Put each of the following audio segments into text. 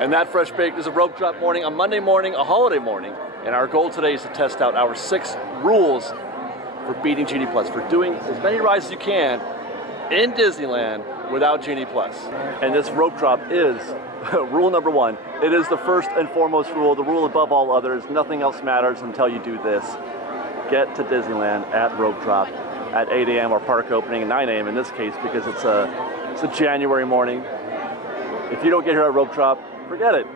And that Fresh Baked is a rope drop morning, a Monday morning, a holiday morning. And our goal today is to test out our 6 rules for beating Genie Plus, for doing as many rides as you can in Disneyland without Genie Plus. And this rope drop is rule number 1. It is the first and foremost rule, the rule above all others. Nothing else matters until you do this. Get to Disneyland at rope drop at 8 a.m. or park opening at 9 a.m. in this case, because it's a January morning. If you don't get here at rope drop, forget it.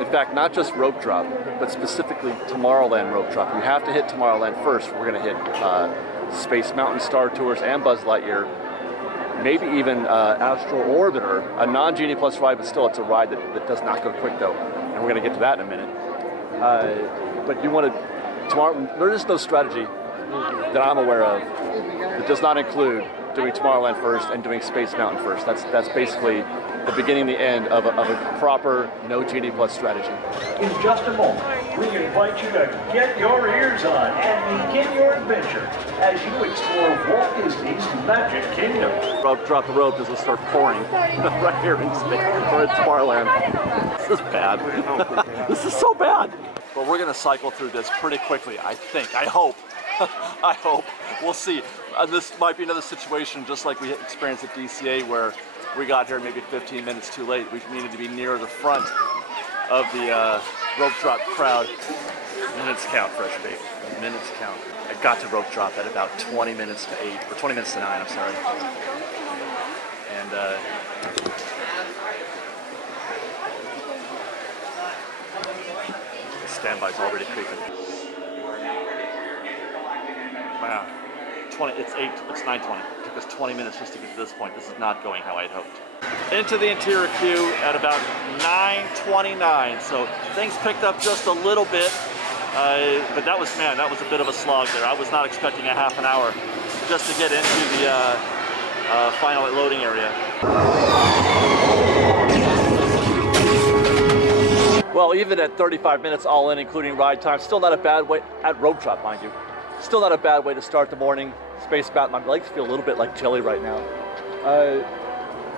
In fact, not just rope drop, but specifically Tomorrowland rope drop. You have to hit Tomorrowland first. We're going to hit Space Mountain Star Tours and Buzz Lightyear, maybe even Astral Orbiter, a non-Genie Plus ride, but still it's a ride that does not go quick though, and we're going to get to that in a minute. But you want to, tomorrow, there is no strategy that I'm aware of that does not include doing Tomorrowland first and doing Space Mountain first. That's basically the beginning and the end of a proper no Genie Plus strategy. In just a moment, we invite you to get your ears on and begin your adventure as you explore Walt Disney's Magic Kingdom. Drop the rope as it starts pouring right here in Tomorrowland. This is bad. This is so bad. But we're gonna cycle through this pretty quickly, I think, I hope. I hope. We'll see. This might be another situation just like we experienced at DCA where we got here maybe 15 minutes too late. We needed to be near the front of the rope drop crowd. Minutes count, Fresh Baked. Minutes count. I got to rope drop at about 20 minutes to 8, or 20 minutes to 9, I'm sorry. And the standby's already creeping. Wow. It's 9:20. It took us 20 minutes just to get to this point. This is not going how I'd hoped. Into the interior queue at about 9:29. So things picked up just a little bit. But that was a bit of a slog there. I was not expecting a half an hour just to get into the final loading area. Well, even at 35 minutes all in, including ride time, still not a bad way, at rope drop, mind you. Still not a bad way to start the morning. Space Mountain, my legs feel a little bit like jelly right now.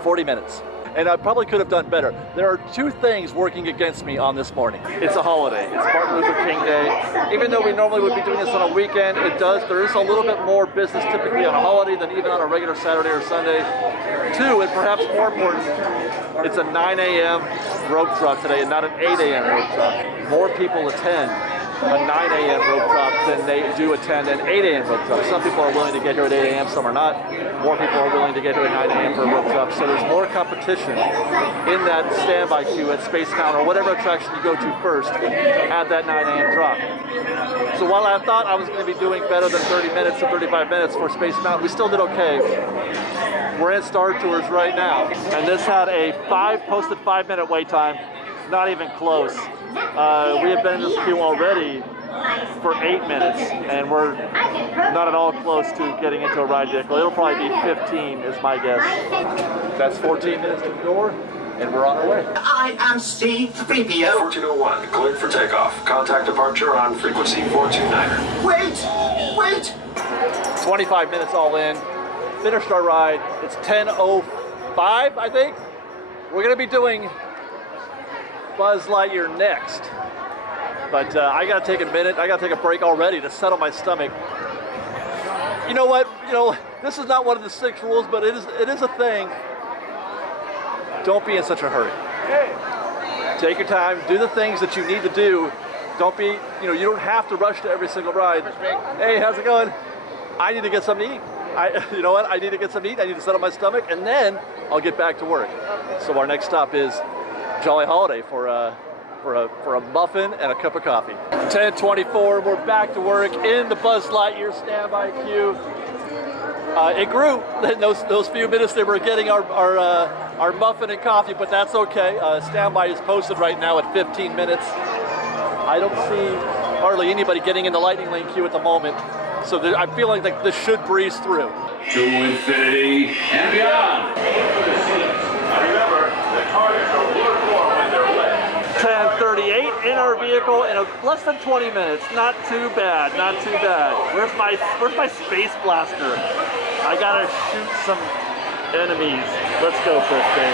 40 minutes. And I probably could have done better. There are 2 things working against me on this morning. It's a holiday. It's Martin Luther King Day. Even though we normally would be doing this on a weekend, there is a little bit more business typically on a holiday than even on a regular Saturday or Sunday. 2, and perhaps more important, it's a 9 a.m. rope drop today and not an 8 a.m. rope drop. More people attend a 9 a.m. rope drop than they do attend an 8 a.m. rope drop. Some people are willing to get here at 8 a.m., some are not. More people are willing to get here at 9 a.m. for a rope drop. So there's more competition in that standby queue at Space Mountain or whatever attraction you go to first at that 9 a.m. drop. So while I thought I was going to be doing better than 30 minutes to 35 minutes for Space Mountain, we still did okay. We're in Star Tours right now. And this had a posted 5-minute wait time. Not even close. We have been in this queue already for 8 minutes, and we're not at all close to getting into a ride vehicle. It'll probably be 15 is my guess. That's 14 minutes to the door, and we're on our way. I am Steve 3PO. 1401, cleared for takeoff. Contact departure on frequency 429er. Wait! 25 minutes all in. Finished our ride. It's 10:05, I think. We're going to be doing Buzz Lightyear next, but I gotta take a minute. I gotta take a break already to settle my stomach. You know what? This is not one of the 6 rules, but it is a thing. Don't be in such a hurry. Take your time. Do the things that you need to do. Don't be. You don't have to rush to every single ride. Hey, how's it going? I need to get something to eat. You know what? I need to get something to eat. I need to settle my stomach, and then I'll get back to work. So our next stop is Jolly Holiday for a muffin and a cup of coffee. 10:24, we're back to work in the Buzz Lightyear standby queue. It grew in those few minutes they were getting our muffin and coffee, but that's okay. Standby is posted right now at 15 minutes. I don't see hardly anybody getting in the Lightning Lane queue at the moment, so I'm feeling like this should breeze through. To infinity and beyond. Remember, the targets are worth more when they're wet. 10:38 in our vehicle in less than 20 minutes. Not too bad, not too bad. Where's my space blaster? I gotta shoot some enemies. Let's go, Tustin.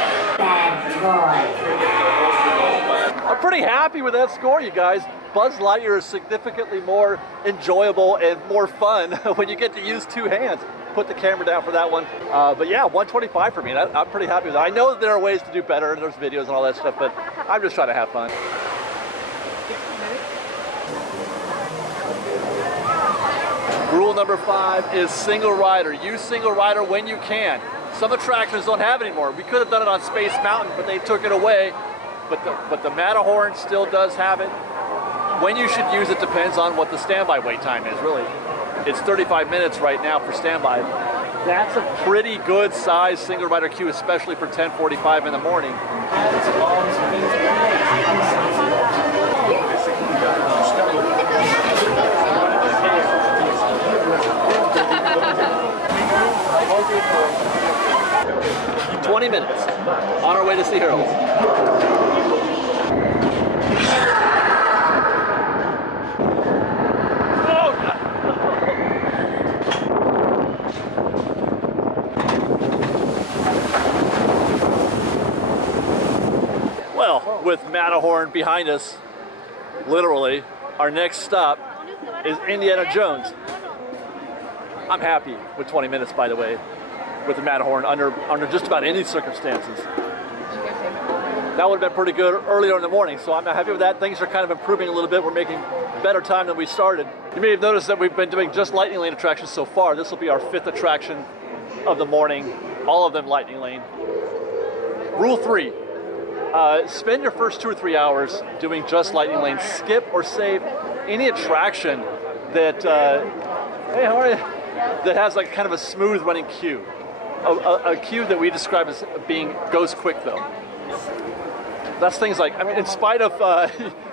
I'm pretty happy with that score, you guys. Buzz Lightyear is significantly more enjoyable and more fun when you get to use two hands. Put the camera down for that one. But yeah, 125 for me. I'm pretty happy with it. I know that there are ways to do better, and there's videos and all that stuff, but I'm just trying to have fun. Rule number 5 is single rider. Use single rider when you can. Some attractions don't have it anymore. We could have done it on Space Mountain, but they took it away. But the Matterhorn still does have it. When you should use it depends on what the standby wait time is, really. It's 35 minutes right now for standby. That's a pretty good size single rider queue, especially for 10:45 in the morning. "20 minutes on our way to Sea Herald." Well, with Matterhorn behind us, literally, our next stop is Indiana Jones. I'm happy with 20 minutes, by the way, with the Matterhorn under just about any circumstances. That would have been pretty good earlier in the morning, so I'm happy with that. Things are kind of improving a little bit. We're making better time than we started. You may have noticed that we've been doing just Lightning Lane attractions so far. This will be our 5th attraction of the morning, all of them Lightning Lane. Rule 3. Spend your first 2 or 3 hours doing just Lightning Lane. Skip or save any attraction that, hey, how are you? That has like kind of a smooth running queue. A queue that we describe as being goes quick though. That's things like, I mean, in spite of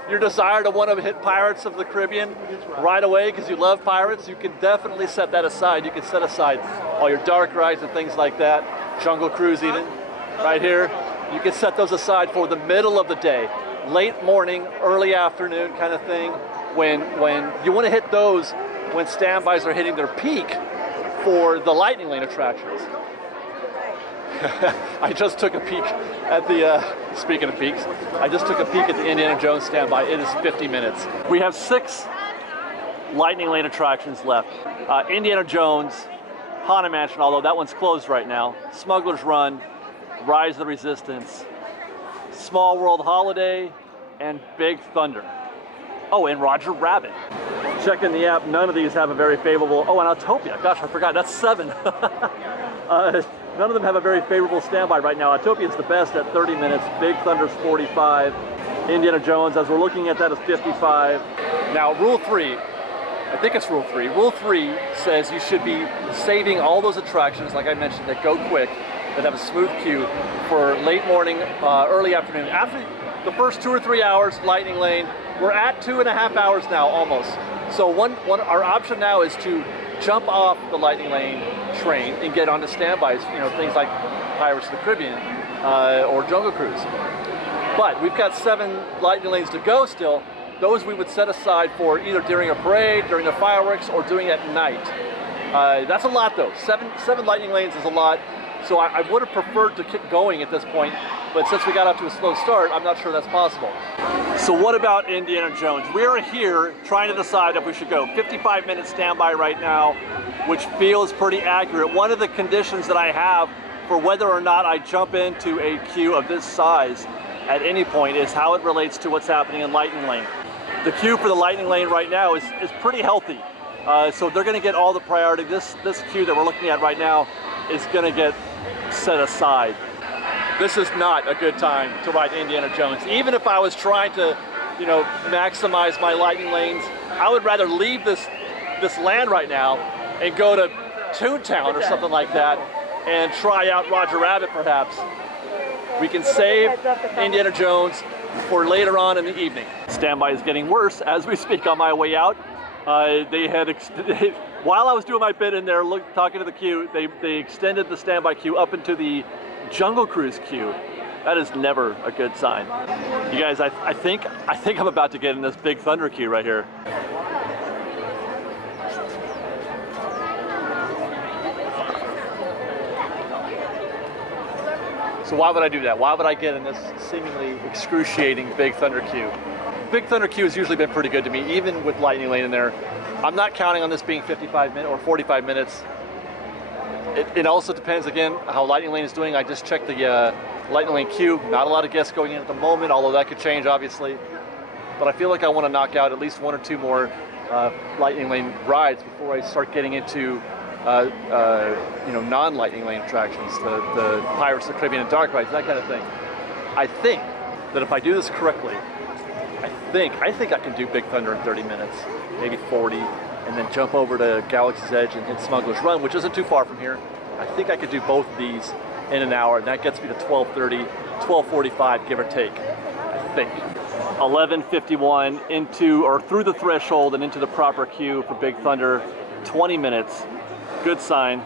your desire to want to hit Pirates of the Caribbean right away because you love pirates, you can definitely set that aside. You can set aside all your dark rides and things like that. Jungle Cruise even, right here. You can set those aside for the middle of the day, late morning, early afternoon kind of thing, when you want to hit those when standbys are hitting their peak for the Lightning Lane attractions. I just took a peek at the, speaking of peaks, I just took a peek at the Indiana Jones standby. It is 50 minutes. We have 6 Lightning Lane attractions left. Indiana Jones, Haunted Mansion, although that one's closed right now, Smuggler's Run, Rise of the Resistance, Small World Holiday, and Big Thunder. Oh, and Roger Rabbit. Checking the app, none of these have a very favorable, oh, and Autopia, gosh, I forgot, that's 7. None of them have a very favorable standby right now. Autopia is the best at 30 minutes, Big Thunder's 45, Indiana Jones, as we're looking at that, is 55. Now, Rule 3, I think it's Rule 3. Rule 3 says you should be saving all those attractions, like I mentioned, that go quick, that have a smooth queue for late morning, early afternoon. After the first 2 or 3 hours, Lightning Lane, we're at 2.5 hours now, almost. So our option now is to jump off the Lightning Lane train and get onto standbys, you know, things like Pirates of the Caribbean or Jungle Cruise. But we've got 7 Lightning Lanes to go still. Those we would set aside for either during a parade, during the fireworks, or doing it at night. That's a lot though. 7 Lightning Lanes is a lot. So I would have preferred to keep going at this point, but since we got off to a slow start, I'm not sure that's possible. So what about Indiana Jones? We're here trying to decide if we should go. 55-minute standby right now, which feels pretty accurate. One of the conditions that I have for whether or not I jump into a queue of this size at any point is how it relates to what's happening in Lightning Lane. The queue for the Lightning Lane right now is pretty healthy. So they're gonna get all the priority. This queue that we're looking at right now is gonna get set aside. This is not a good time to ride Indiana Jones. Even if I was trying to, you know, maximize my Lightning Lanes, I would rather leave this land right now and go to Toontown or something like that and try out Roger Rabbit perhaps. We can save Indiana Jones for later on in the evening. Standby is getting worse as we speak on my way out. While I was doing my bit in there, talking to the queue, they extended the standby queue up into the Jungle Cruise queue. That is never a good sign. You guys, I think I'm about to get in this Big Thunder queue right here. So why would I do that? Why would I get in this seemingly excruciating Big Thunder queue? Big Thunder queue has usually been pretty good to me, even with Lightning Lane in there. I'm not counting on this being 55 minutes or 45 minutes. It also depends, again, how Lightning Lane is doing. I just checked the Lightning Lane queue. Not a lot of guests going in at the moment, although that could change, obviously. But I feel like I want to knock out at least 1 or 2 more Lightning Lane rides before I start getting into non-Lightning Lane attractions, the Pirates of the Caribbean and dark rides, that kind of thing. I think that if I do this correctly, I think I can do Big Thunder in 30 minutes, maybe 40, and then jump over to Galaxy's Edge and hit Smuggler's Run, which isn't too far from here. I think I could do both of these in an hour, and that gets me to 12:30, 12:45, give or take, I think. 11:51 into, or through the threshold and into the proper queue for Big Thunder, 20 minutes. Good sign.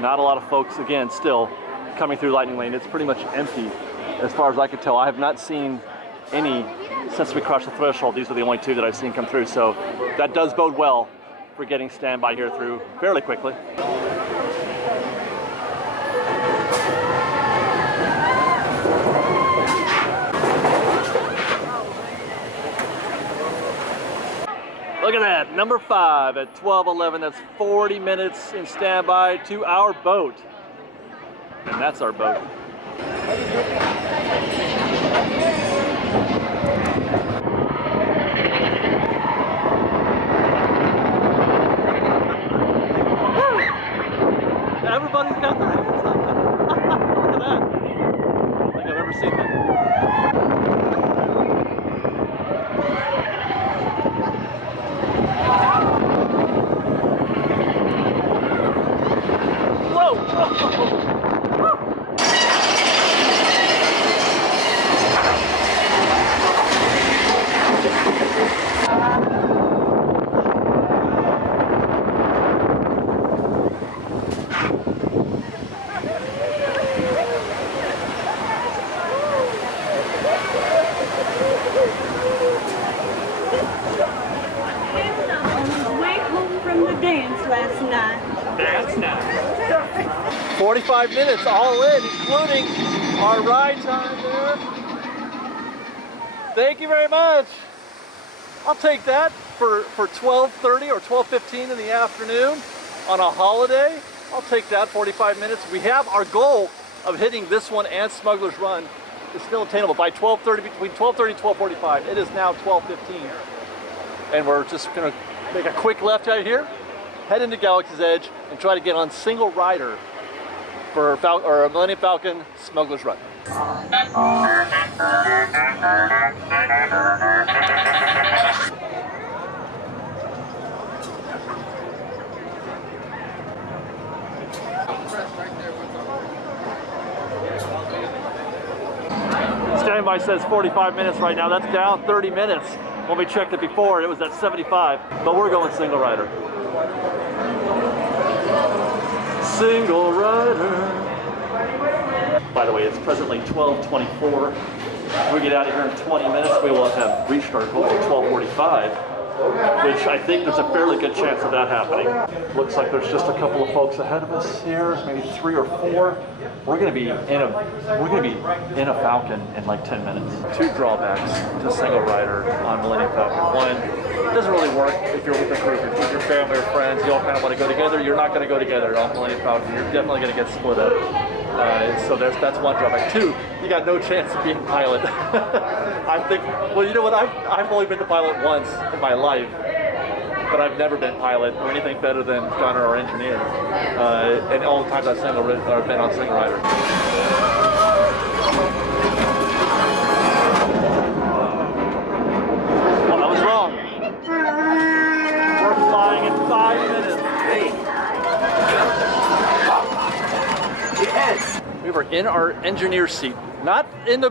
Not a lot of folks, again, still coming through Lightning Lane. It's pretty much empty as far as I can tell. I have not seen any since we crossed the threshold. These are the only 2 that I've seen come through, so that does bode well for getting standby here through fairly quickly. Look at that, number 5 at 12:11. That's 40 minutes in standby to our boat. And that's our boat. Everybody's got their hands up. Look at that. I don't think I've ever seen that. Whoa! Way home from the dance last night. That's nice. 45 minutes all in, including our ride time there. Thank you very much. I'll take that for 12:30 or 12:15 in the afternoon on a holiday. I'll take that, 45 minutes. We have our goal of hitting this one and Smuggler's Run is still attainable by 12:30, between 12:30 and 12:45. It is now 12:15. And we're just gonna make a quick left out here, head into Galaxy's Edge, and try to get on single rider for Millennium Falcon Smuggler's Run. Standby says 45 minutes right now. That's down 30 minutes. When we checked it before, it was at 75, but we're going single rider. Single rider. By the way, it's presently 12:24. If we get out of here in 20 minutes, we will have reached our goal of 12:45, which I think there's a fairly good chance of that happening. Looks like there's just a couple of folks ahead of us here, maybe 3 or 4. We're gonna be in a Falcon in like 10 minutes. 2 drawbacks to single rider on Millennium Falcon. One, it doesn't really work if you're with a group. If you're with your family or friends, you all kind of want to go together. You're not going to go together on Millennium Falcon. You're definitely going to get split up. So that's one drawback. 2, you got no chance of being pilot. I think. Well, you know what? I've only been the pilot once in my life. But I've never been pilot or anything better than gunner or engineer. And all the times I've been on single rider. Oh, that was wrong. We're flying in 5 minutes. Yes. We were in our engineer seat, not in the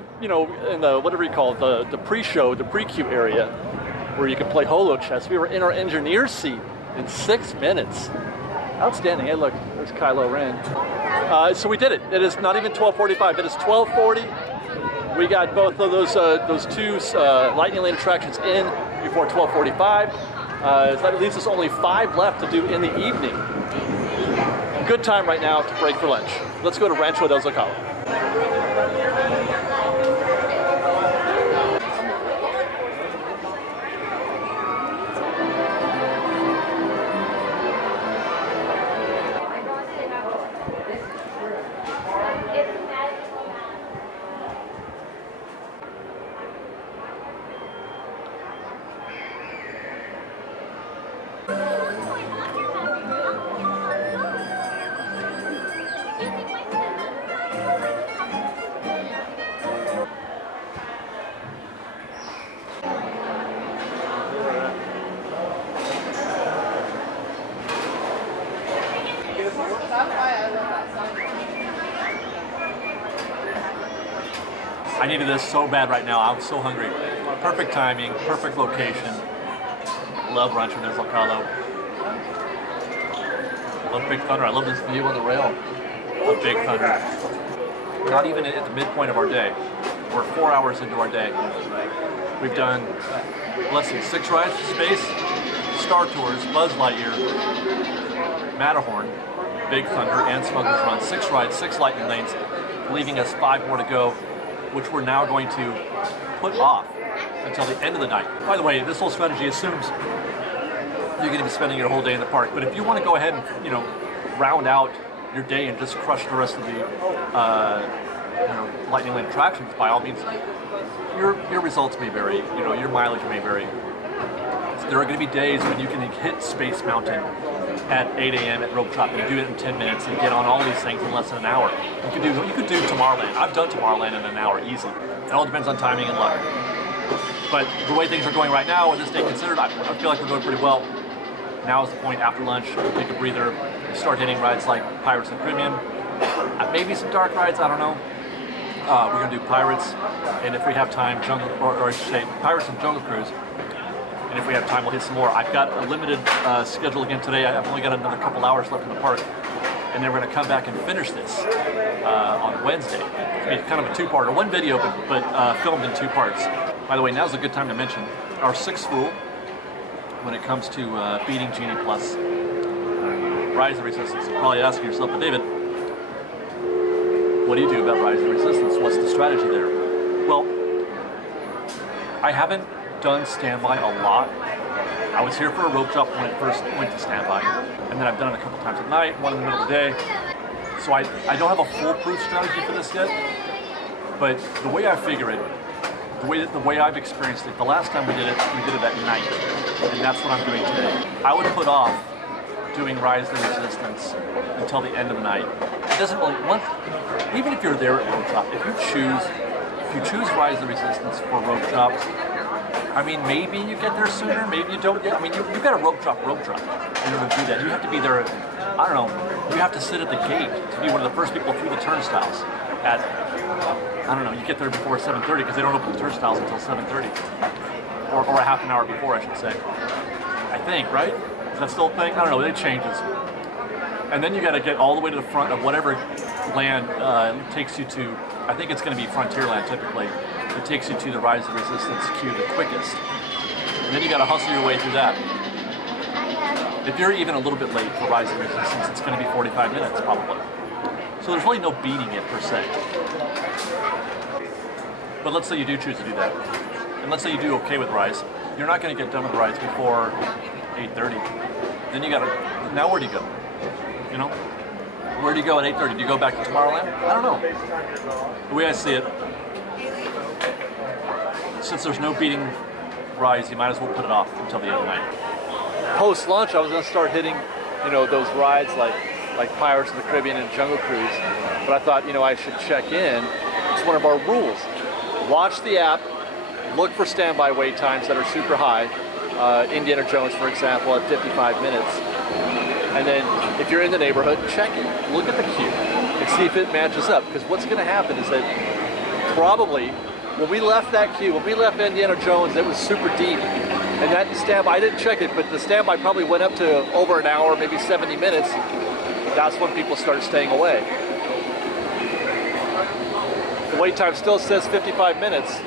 whatever you call it, the pre-show, the pre-queue area, where you can play holo chess. We were in our engineer seat in 6 minutes. Outstanding. Hey, look, there's Kylo Ren. So we did it. It is not even 12:45. It is 12:40. We got both of those 2 Lightning Lane attractions in before 12:45. So that leaves us only 5 left to do in the evening. Good time right now to break for lunch. Let's go to Rancho del Zocalo. I needed this so bad right now. I'm so hungry. Perfect timing, perfect location. Love Rancho del Zocalo. Love Big Thunder. I love this view on the rail of Big Thunder. Not even at the midpoint of our day. We're 4 hours into our day. We've done, let's see, 6 rides to space, Star Tours, Buzz Lightyear, Matterhorn, Big Thunder, and Smuggler's Run. 6 rides, 6 lightning lanes, leaving us 5 more to go, which we're now going to put off until the end of the night. By the way, this whole strategy assumes you're going to be spending your whole day in the park. But if you want to go ahead and, you know, round out your day and just crush the rest of the lightning lane attractions, by all means, your results may vary. You know, your mileage may vary. There are going to be days when you can hit Space Mountain at 8 a.m. at Rope Drop and do it in 10 minutes and get on all these things in less than an hour. You could do Tomorrowland. I've done Tomorrowland in an hour easily. It all depends on timing and luck. But the way things are going right now, with this day considered, I feel like we're going pretty well. Now is the point after lunch, take a breather, start hitting rides like Pirates of the Caribbean, maybe some dark rides, I don't know. We're going to do Pirates, and if we have time, or I should say Pirates and Jungle Cruise. And if we have time, we'll hit some more. I've got a limited schedule again today. I've only got another couple hours left in the park. And then we're going to come back and finish this on Wednesday. It's going to be kind of a 2-parter. One video, but filmed in 2 parts. By the way, now's a good time to mention our 6th rule when it comes to beating Genie Plus. Rise of Resistance. You're probably asking yourself, but David, what do you do about Rise of Resistance? What's the strategy there? Well, I haven't done standby a lot. I was here for a rope drop when it first went to standby, and then I've done it a couple times at night, one in the middle of the day. So I don't have a foolproof strategy for this yet, but the way I figure it, the way I've experienced it, the last time we did it at night, and that's what I'm doing today. I would put off doing Rise of the Resistance until the end of the night. It doesn't really, even if you're there at rope drop, if you choose Rise of the Resistance for rope drops, I mean, maybe you get there sooner, maybe you don't. I mean, you've got to rope drop in order to do that. You have to be there, I don't know, you have to sit at the gate to be one of the first people through the turnstiles at, I don't know, you get there before 7:30 because they don't open the turnstiles until 7:30. Or a half an hour before, I should say. I think, right? Is that still a thing? I don't know, it changes. And then you got to get all the way to the front of whatever land takes you to, I think it's going to be Frontierland typically. It takes you to the Rise of Resistance queue the quickest. And then you got to hustle your way through that. If you're even a little bit late for Rise of Resistance, it's going to be 45 minutes probably. So there's really no beating it per se. But let's say you do choose to do that. And let's say you do okay with Rise. You're not going to get done with Rise before 8:30. Then you got to, now where do you go? You know? Where do you go at 8:30? Do you go back to Tomorrowland? I don't know. The way I see it, since there's no beating Rise, you might as well put it off until the end of the night. Post lunch, I was going to start hitting, you know, those rides like Pirates of the Caribbean and Jungle Cruise, but I thought, you know, I should check in. It's one of our rules. Watch the app, look for standby wait times that are super high. Indiana Jones, for example, at 55 minutes. And then if you're in the neighborhood, check it. Look at the queue and see if it matches up. Because what's going to happen is that probably when we left that queue, when we left Indiana Jones, it was super deep. And that standby, I didn't check it, but the standby probably went up to over an hour, maybe 70 minutes. That's when people started staying away. The wait time still says 55 minutes,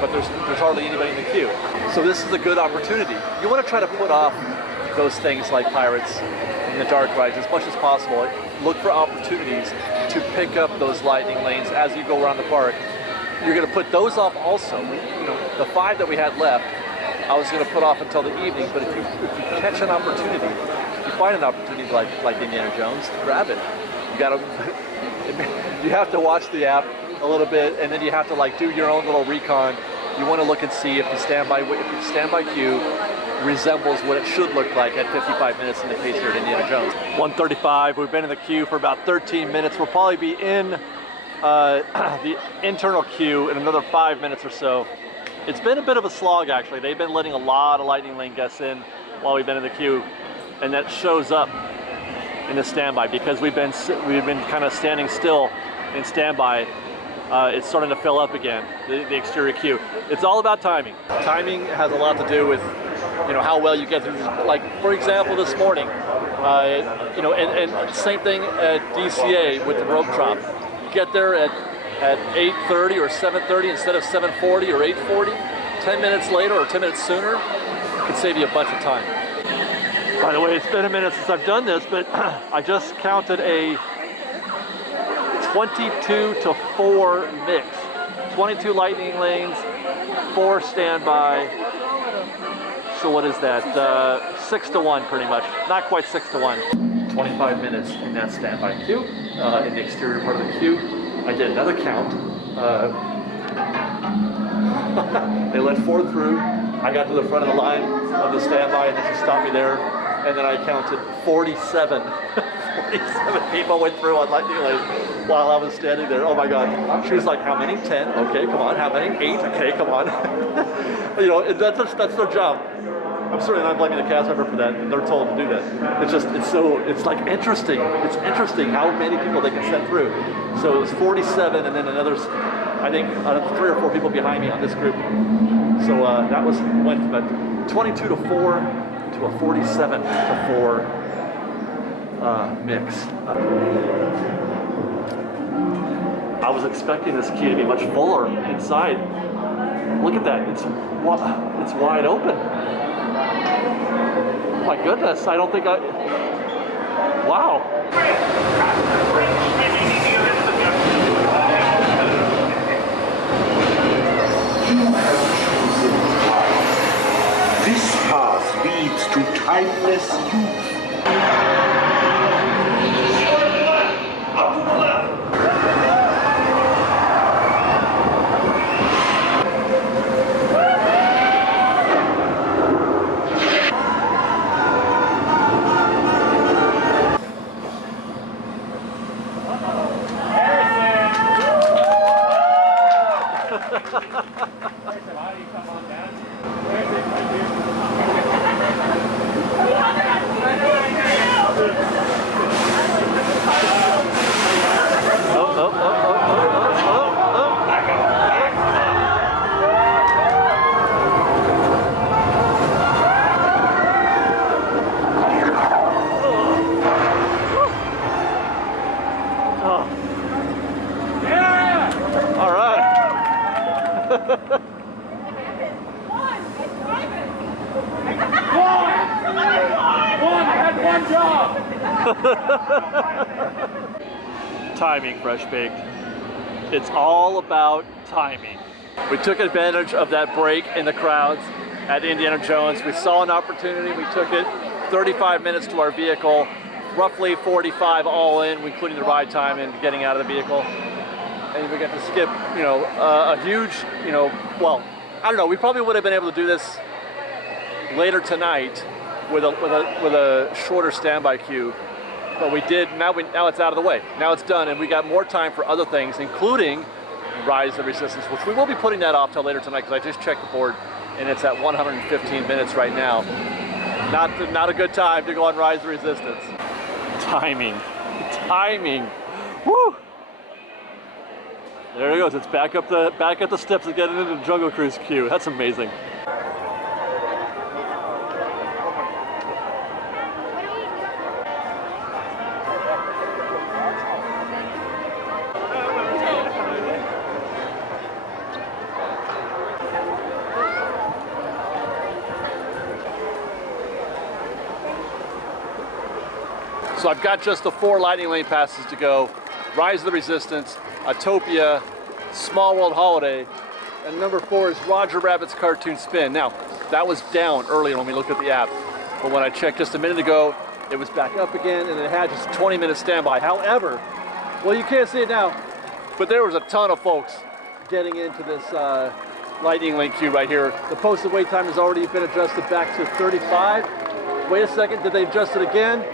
but there's hardly anybody in the queue. So this is a good opportunity. You want to try to put off those things like Pirates and the dark rides as much as possible. Look for opportunities to pick up those lightning lanes as you go around the park. You're going to put those off also. You know, the 5 that we had left, I was going to put off until the evening, but if you catch an opportunity, if you find an opportunity like Indiana Jones, grab it. You have to watch the app a little bit, and then you have to like do your own little recon. You want to look and see if the standby queue resembles what it should look like at 55 minutes in the case here at Indiana Jones. 1:35, we've been in the queue for about 13 minutes. We'll probably be in the internal queue in another 5 minutes or so. It's been a bit of a slog actually. They've been letting a lot of lightning lane guests in while we've been in the queue, and that shows up in the standby because we've been kind of standing still in standby it's starting to fill up again, the exterior queue. It's all about timing. Timing has a lot to do with, you know, how well you get through. Like, for example, this morning, you know, and same thing at DCA with the rope drop. You get there at 8:30 or 7:30 instead of 7:40 or 8:40. 10 minutes later or 10 minutes sooner could save you a bunch of time. By the way, it's been a minute since I've done this, but I just counted a 22-to-4 mix. 22 lightning lanes, 4 standby. So what is that? 6-to-1 pretty much. Not quite 6-to-1. 25 minutes in that standby queue, in the exterior part of the queue. I did another count. They let 4 through. I got to the front of the line of the standby and then she stopped me there. And then I counted 47. 47 people went through on Lightning Lane while I was standing there. Oh my God. She was like, how many? 10? Okay, come on. How many? 8? Okay, come on. You know, that's their job. I'm certainly not blaming the cast member for that. They're told to do that. It's just, it's like interesting. It's interesting how many people they can send through. So it was 47 and then another, I think, 3 or 4 people behind me on this group. So that went from a 22-to-4 to a 47-to-4 mix. I was expecting this queue to be much fuller inside. Look at that, it's wide open. My goodness, I don't think wow. This path leads to timeless youth. Timing, Fresh Baked. It's all about timing. We took advantage of that break in the crowds at Indiana Jones. We saw an opportunity, we took it. 35 minutes to our vehicle, roughly 45 all in, including the ride time and getting out of the vehicle. And we got to skip, you know, a huge, you know, well, I don't know, we probably would have been able to do this later tonight with a shorter standby queue. But we did, now it's out of the way. Now it's done, and we got more time for other things, including Rise of the Resistance, which we will be putting that off till later tonight because I just checked the board, and it's at 115 minutes right now. Not a good time to go on Rise of the Resistance. Timing. Woo! There it goes. It's back up the steps and getting into the Jungle Cruise queue. That's amazing. So I've got just the 4 Lightning Lane passes to go. Rise of the Resistance, Autopia, Small World Holiday, and number 4 is Roger Rabbit's Cartoon Spin. Now, that was down earlier when we looked at the app, but when I checked just a minute ago, it was back up again, and it had just 20-minute standby. However, well, you can't see it now, but there was a ton of folks getting into this Lightning Lane queue right here. The posted wait time has already been adjusted back to 35. Wait a second, did they adjust it again?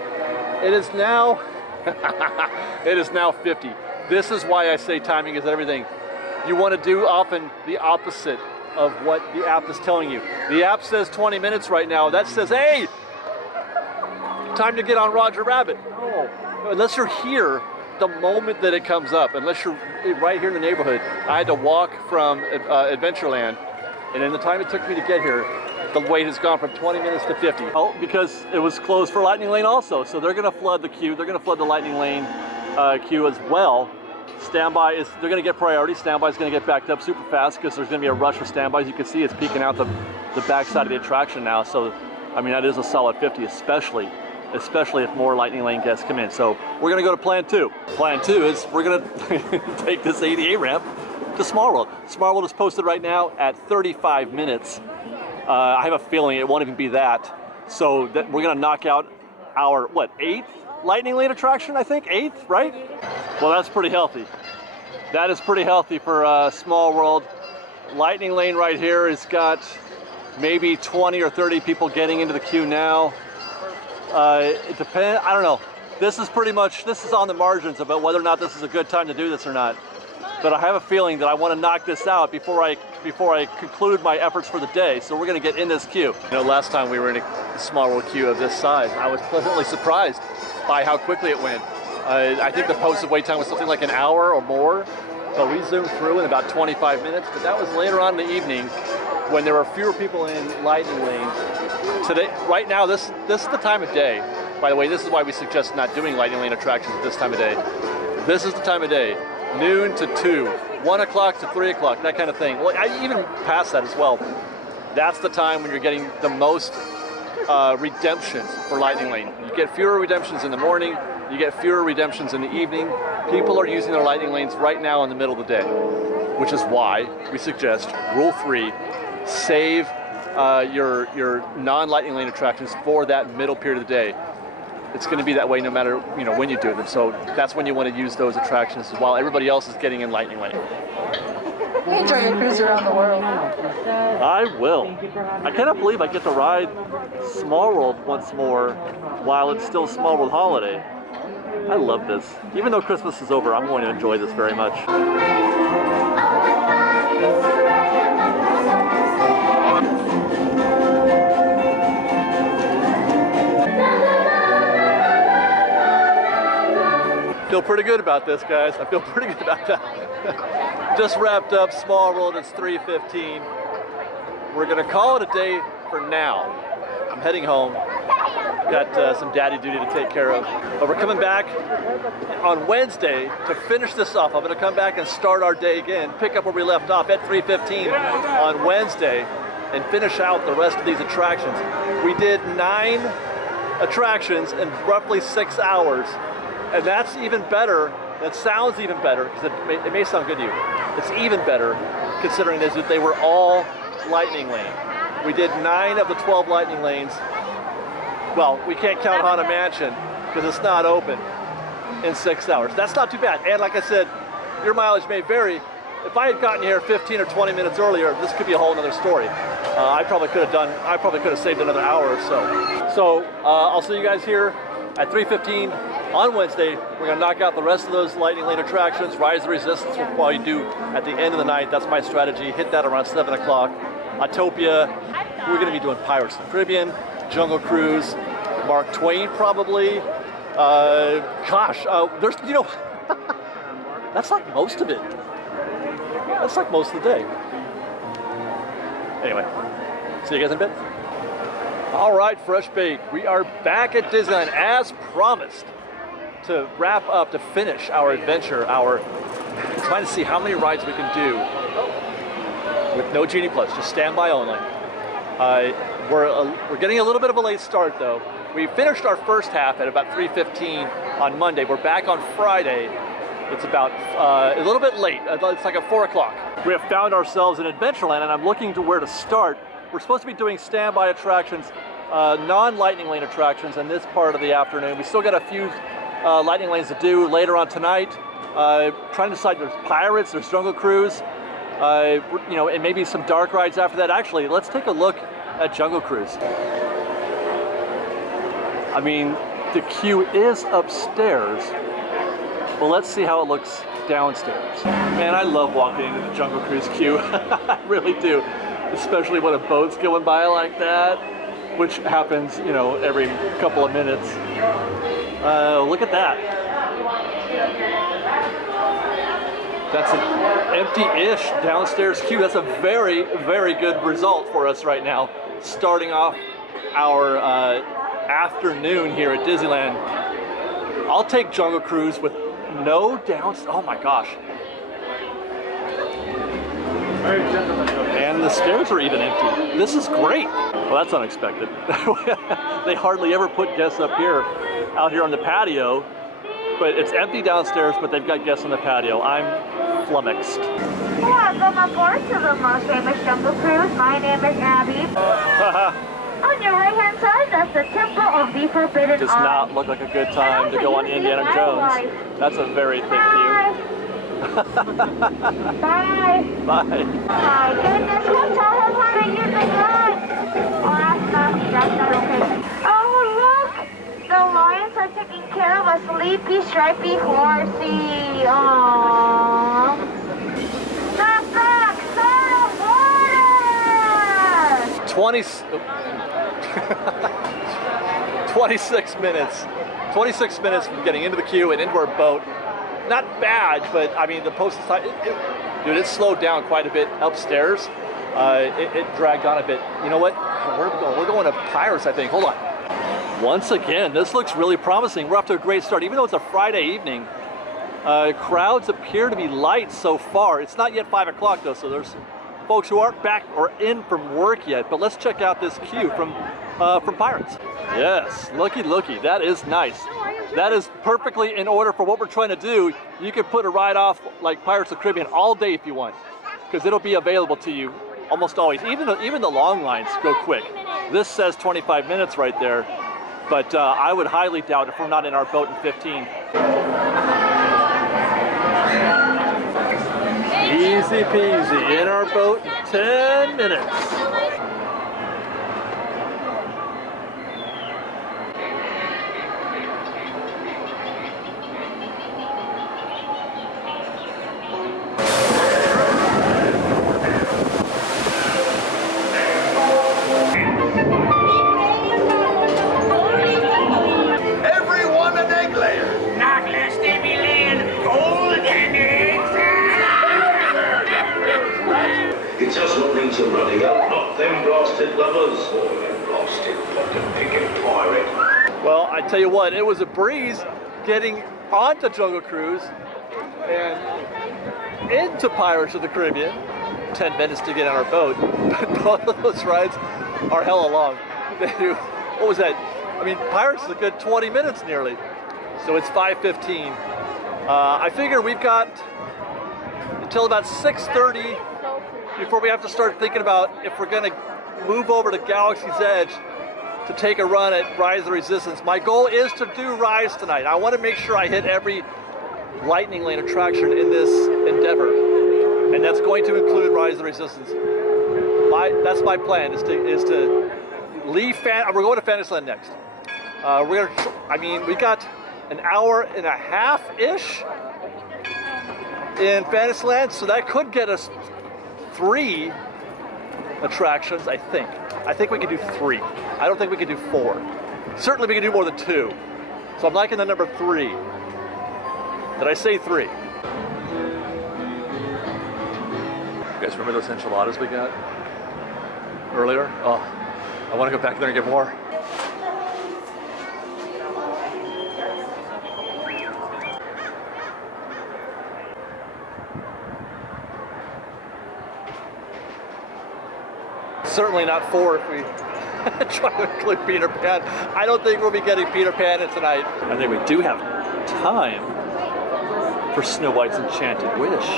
It is now, it is now 50. This is why I say timing is everything. You want to do often the opposite of what the app is telling you. The app says 20 minutes right now. That says, hey, time to get on Roger Rabbit. No, unless you're here the moment that it comes up, unless you're right here in the neighborhood. I had to walk from Adventureland, and in the time it took me to get here, the wait has gone from 20 minutes to 50. Oh, because it was closed for Lightning Lane also, so they're gonna flood the queue. They're gonna flood the Lightning Lane queue as well. Standby is, they're gonna get priority. Standby is gonna get backed up super fast because there's gonna be a rush for standbys. You can see it's peeking out the backside of the attraction now. So, I mean, that is a solid 50, especially if more Lightning Lane guests come in. So we're gonna go to plan 2. Plan 2 is we're gonna take this ADA ramp to Small World. Small World is posted right now at 35 minutes. I have a feeling it won't even be that. So that we're gonna knock out our, what, 8th Lightning Lane attraction, I think? 8th, right? Well, that's pretty healthy. That is pretty healthy for Small World. Lightning Lane right here has got maybe 20 or 30 people getting into the queue now. It depends, I don't know. This is pretty much, this is on the margins about whether or not this is a good time to do this or not. But I have a feeling that I want to knock this out before I conclude my efforts for the day. So we're going to get in this queue. You know, last time we were in a Small World queue of this size, I was pleasantly surprised by how quickly it went. I think the posted wait time was something like an hour or more. So we zoomed through in about 25 minutes, but that was later on in the evening when there were fewer people in Lightning Lane. Today, right now, this is the time of day. By the way, this is why we suggest not doing Lightning Lane attractions at this time of day. This is the time of day, noon to 2, 1 o'clock to 3 o'clock, that kind of thing. Well, I even past that as well. That's the time when you're getting the most redemptions for Lightning Lane. You get fewer redemptions in the morning, you get fewer redemptions in the evening. People are using their Lightning Lanes right now in the middle of the day, which is why we suggest Rule 3, save your non-Lightning Lane attractions for that middle period of the day. It's going to be that way no matter when you do them. So that's when you want to use those attractions while everybody else is getting in Lightning Lane. Enjoy your cruise around the world. I will. I cannot believe I get to ride Small World once more while it's still Small World Holiday. I love this. Even though Christmas is over, I'm going to enjoy this very much. Feel pretty good about this, guys. I feel pretty good about that. Just wrapped up Small World. It's 3:15. We're gonna call it a day for now. I'm heading home. Got some daddy duty to take care of. But we're coming back on Wednesday to finish this off. I'm gonna come back and start our day again, pick up where we left off at 3:15 on Wednesday and finish out the rest of these attractions. We did 9 attractions in roughly 6 hours. And that's even better, that sounds even better, because it may sound good to you. It's even better considering that they were all Lightning Lane. We did 9 of the 12 Lightning Lanes. Well, we can't count Haunted Mansion because it's not open in 6 hours. That's not too bad. And like I said, your mileage may vary. If I had gotten here 15 or 20 minutes earlier, this could be a whole other story. I probably could have saved another hour or so. So I'll see you guys here at 3:15 on Wednesday. We're gonna knock out the rest of those Lightning Lane attractions. Rise of the Resistance will probably do at the end of the night. That's my strategy. Hit that around 7 o'clock. Autopia. We're gonna be doing Pirates of the Caribbean, Jungle Cruise, Mark Twain probably. There's, that's like most of it. That's like most of the day. Anyway, see you guys in a bit. All right, Fresh Bait, we are back at Disneyland as promised to wrap up, to finish our adventure, trying to see how many rides we can do with no Genie Plus, just standby only. We're getting a little bit of a late start though. We finished our first half at about 3:15 on Monday. We're back on Friday. It's about a little bit late. It's like at 4 o'clock. We have found ourselves in Adventureland and I'm looking to where to start. We're supposed to be doing standby attractions, non-Lightning Lane attractions in this part of the afternoon. We still got a few Lightning Lanes to do later on tonight. Trying to decide, there's Pirates, there's Jungle Cruise, and maybe some dark rides after that. Actually, let's take a look at Jungle Cruise. I mean, the queue is upstairs, but let's see how it looks downstairs. Man, I love walking into the Jungle Cruise queue. I really do. Especially when a boat's going by like that, which happens, every couple of minutes. Look at that. That's an empty-ish downstairs queue. That's a very, very good result for us right now, starting off our afternoon here at Disneyland. I'll take Jungle Cruise with no downstairs. Oh my gosh. And the stairs are even empty. This is great. Well, that's unexpected. They hardly ever put guests up here, out here on the patio, but it's empty downstairs, but they've got guests on the patio. I'm flummoxed. Welcome aboard to the most famous Jungle Cruise. My name is Abby. On your right-hand side, that's the Temple of the Forbidden Does Eye. not look like a good time to go on Indiana Jones. That's a very thick queue. Bye. Bye. My goodness, who told us how to use the gun? Oh, that's not okay. Oh, look! The lions are taking care of a sleepy, stripy horsey. Aww. Stop back! Soda water! 26 minutes. 26 minutes from getting into the queue and into our boat. Not bad, but I mean, the postage time, dude, it slowed down quite a bit upstairs. It dragged on a bit. You know what? Where are we going? We're going to Pirates, I think. Hold on. Once again, this looks really promising. We're off to a great start. Even though it's a Friday evening, crowds appear to be light so far. It's not yet 5 o'clock though, so there's folks who aren't back or in from work yet. But let's check out this queue from Pirates. Yes, looky. That is nice. That is perfectly in order for what we're trying to do. You can put a ride off like Pirates of the Caribbean all day if you want, because it'll be available to you almost always. Even the long lines go quick. This says 25 minutes right there, but I would highly doubt if we're not in our boat in 15. Easy peasy, in our boat in 10 minutes. It's us what needs a running up, not them blasted lovers or them blasted pocket-picking pirate. Well, I tell you what, it was a breeze getting onto Jungle Cruise and into Pirates of the Caribbean. 10 minutes to get on our boat, but both of those rides are hella long. What was that? I mean, Pirates is a good 20 minutes nearly. So it's 5:15. I figure we've got until about 6:30 before we have to start thinking about if we're gonna move over to Galaxy's Edge to take a run at Rise of the Resistance. My goal is to do Rise tonight. I want to make sure I hit every Lightning Lane attraction in this endeavor, and that's going to include Rise of the Resistance. That's my plan, is to leave. We're going to Fantasyland next. We got an hour and a half-ish in Fantasyland, so that could get us 3 attractions, I think. I think we can do 3. I don't think we can do 4. Certainly we can do more than 2. So I'm liking the number 3. Did I say 3? You guys remember those enchiladas we got earlier? Oh, I want to go back there and get more. Certainly not 4 if we try to include Peter Pan. I don't think we'll be getting Peter Pan in tonight. I think we do have time for Snow White's Enchanted Wish.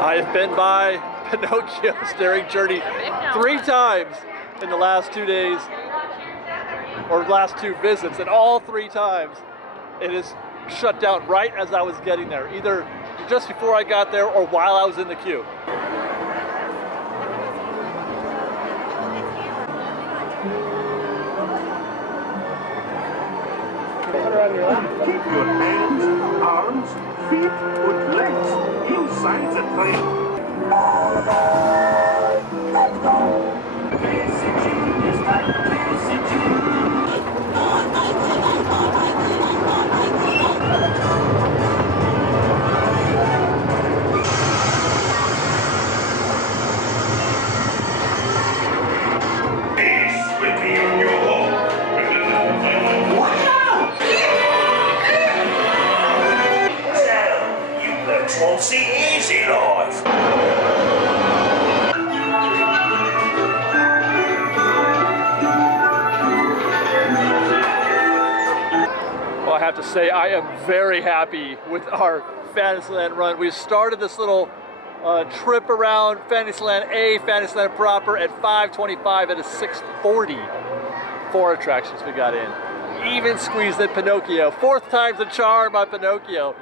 I've been by Pinocchio's Daring Journey 3 times in the last 2 days, or last 2 visits, and all 3 times it is shut down right as I was getting there, either just before I got there or while I was in the queue. Keep your hands, arms, feet, and legs inside the train. Let's go! Peace with me on your home. You blokes won't see easy life. Well, I have to say, I am very happy with our Fantasyland run. We started this little trip around Fantasyland A, Fantasyland proper at 5:25 at a 6:40. 4 attractions we got in. Even squeezed in Pinocchio. 4th time's the charm on Pinocchio.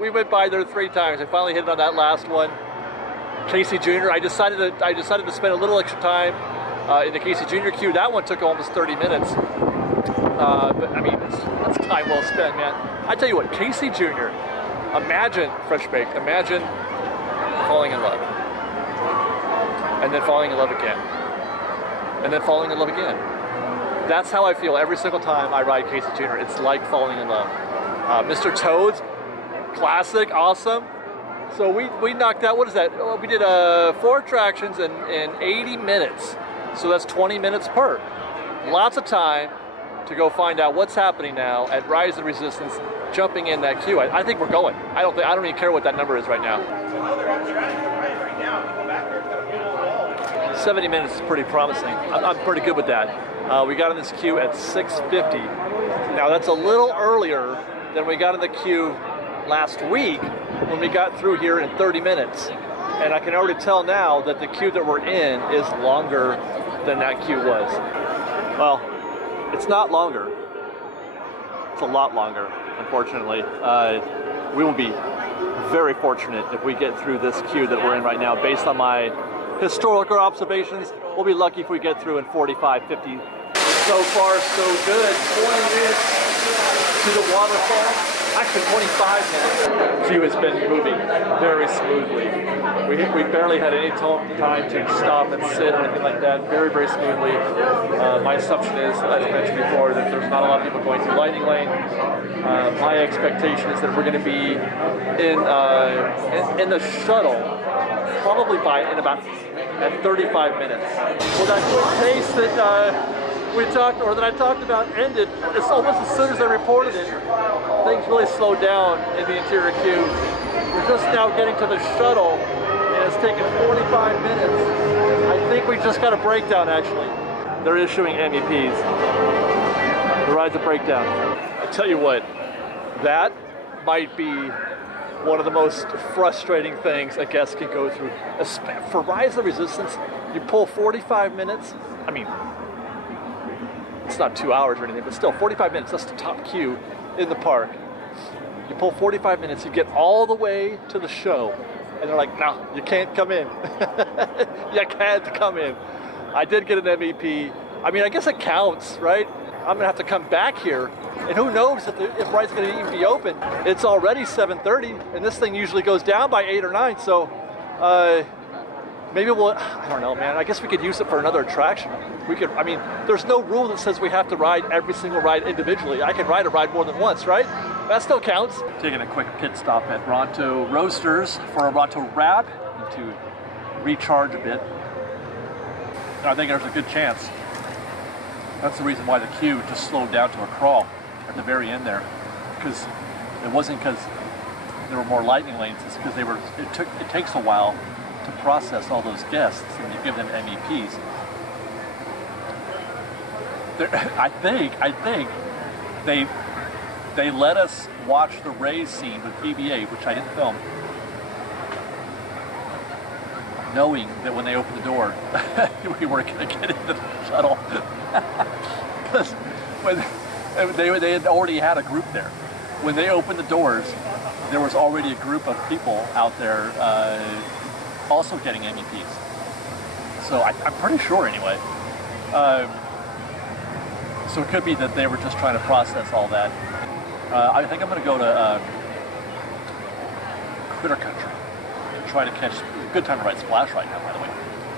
We went by there 3 times. I finally hit it on that last one. Casey Jr. I decided to spend a little extra time in the Casey Jr. queue. That one took almost 30 minutes. But I mean, that's time well spent, man. I tell you what, Casey Jr. Imagine Fresh Baked. Imagine falling in love, and then falling in love again, and then falling in love again. That's how I feel every single time I ride Casey Jr. It's like falling in love. Mr. Toad's classic, awesome. So we knocked out, what is that? We did 4 attractions in 80 minutes. So that's 20 minutes per. Lots of time to go find out what's happening now at Rise of Resistance, jumping in that queue. I think we're going. I don't even care what that number is right now. 70 minutes is pretty promising. I'm pretty good with that. We got in this queue at 6:50. Now that's a little earlier than we got in the queue last week when we got through here in 30 minutes. And I can already tell now that the queue that we're in is longer than that queue was. Well, it's not longer. It's a lot longer, unfortunately. We will be very fortunate if we get through this queue that we're in right now. Based on my historical observations, we'll be lucky if we get through in 45, 50. So far, so good. 20 minutes to the waterfall. Actually, 25 minutes. The queue has been moving very smoothly. We barely had any time to stop and sit or anything like that. Very, very smoothly. My assumption is, as I mentioned before, that there's not a lot of people going through Lightning Lane. My expectation is that we're going to be in the shuttle probably at 35 minutes. Well, that quick pace that I talked about ended almost as soon as I reported it. Things really slowed down in the interior queue. We're just now getting to the shuttle, and it's taken 45 minutes. I think we just got a breakdown, actually. They're issuing MEPs. The ride's a breakdown. I tell you what, that might be one of the most frustrating things a guest can go through. For Rise of Resistance, you pull 45 minutes. I mean, it's not 2 hours or anything, but still 45 minutes, that's the top queue in the park. You pull 45 minutes, you get all the way to the show, and they're like, no, you can't come in. You can't come in. I did get an MEP. I mean, I guess it counts, right? I'm gonna have to come back here, and who knows if Ride's gonna even be open. It's already 7:30, and this thing usually goes down by 8 or 9, so maybe I don't know, man. I guess we could use it for another attraction. I mean, there's no rule that says we have to ride every single ride individually. I can ride a ride more than once, right? That still counts. Taking a quick pit stop at Ronto Roasters for a Ronto wrap and to recharge a bit. I think there's a good chance. That's the reason why the queue just slowed down to a crawl at the very end there. Because it wasn't because there were more lightning lanes, it's because it takes a while to process all those guests and you give them MEPs. I think they let us watch the Rays scene with BB-8, which I didn't film, knowing that when they opened the door, we weren't going to get into the shuttle. Because they had already had a group there. when they opened the doors, there was already a group of people out there also getting MEPs. So I'm pretty sure anyway. So it could be that they were just trying to process all that. I think I'm going to go to Critter Country and try to catch a good time to ride Splash right now, by the way.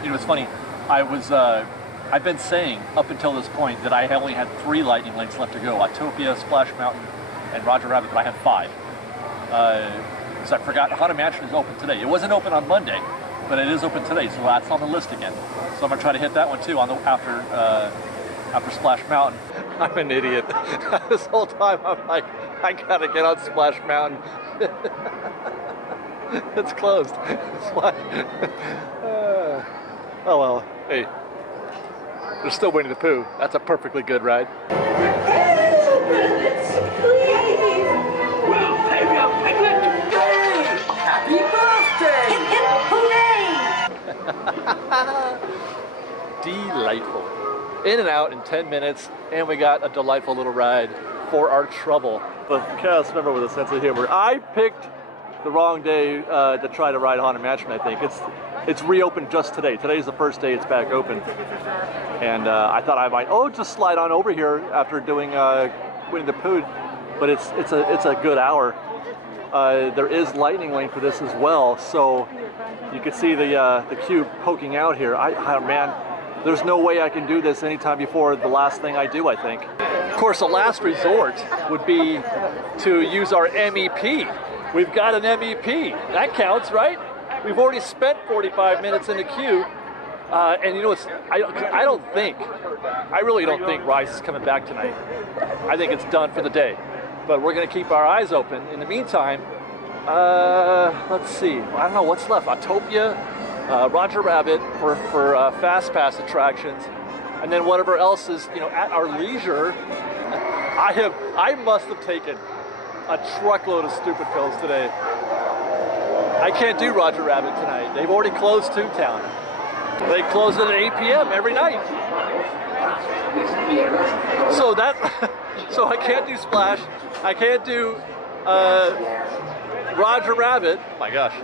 You know, it's funny. I've been saying up until this point that I only had 3 lightning lanes left to go: Autopia, Splash Mountain, and Roger Rabbit. But I have 5. Because I forgot Haunted Mansion is open today. It wasn't open on Monday, but it is open today, so that's on the list again. So I'm gonna try to hit that one too on the after Splash Mountain. I'm an idiot. This whole time I'm like, I gotta get on Splash Mountain. It's closed. Oh well, hey, there's still Winnie the Pooh. That's a perfectly good ride. Well, maybe a piglet. Happy birthday! Hip, hip, hooray! Delightful. In and out in 10 minutes, and we got a delightful little ride for our trouble. But cast member with a sense of humor. I picked the wrong day to try to ride Haunted Mansion, I think. It's reopened just today. Today's the first day it's back open. And I thought I might, just slide on over here after doing Winnie the Pooh. But it's a good hour. There is lightning lane for this as well, so you can see the queue poking out here. Man, there's no way I can do this anytime before the last thing I do, I think. Of course, the last resort would be to use our MEP. We've got an MEP. That counts, right? We've already spent 45 minutes in the queue. And you know, I really don't think Rise is coming back tonight. I think it's done for the day. But we're gonna keep our eyes open. In the meantime, let's see. I don't know what's left. Autopia, Roger Rabbit for Fast Pass attractions, and then whatever else is, you know, at our leisure. I must have taken a truckload of stupid pills today. I can't do Roger Rabbit tonight. They've already closed Toontown. They close it at 8 p.m. every night. So so I can't do Splash. I can't do Roger Rabbit. Oh my gosh.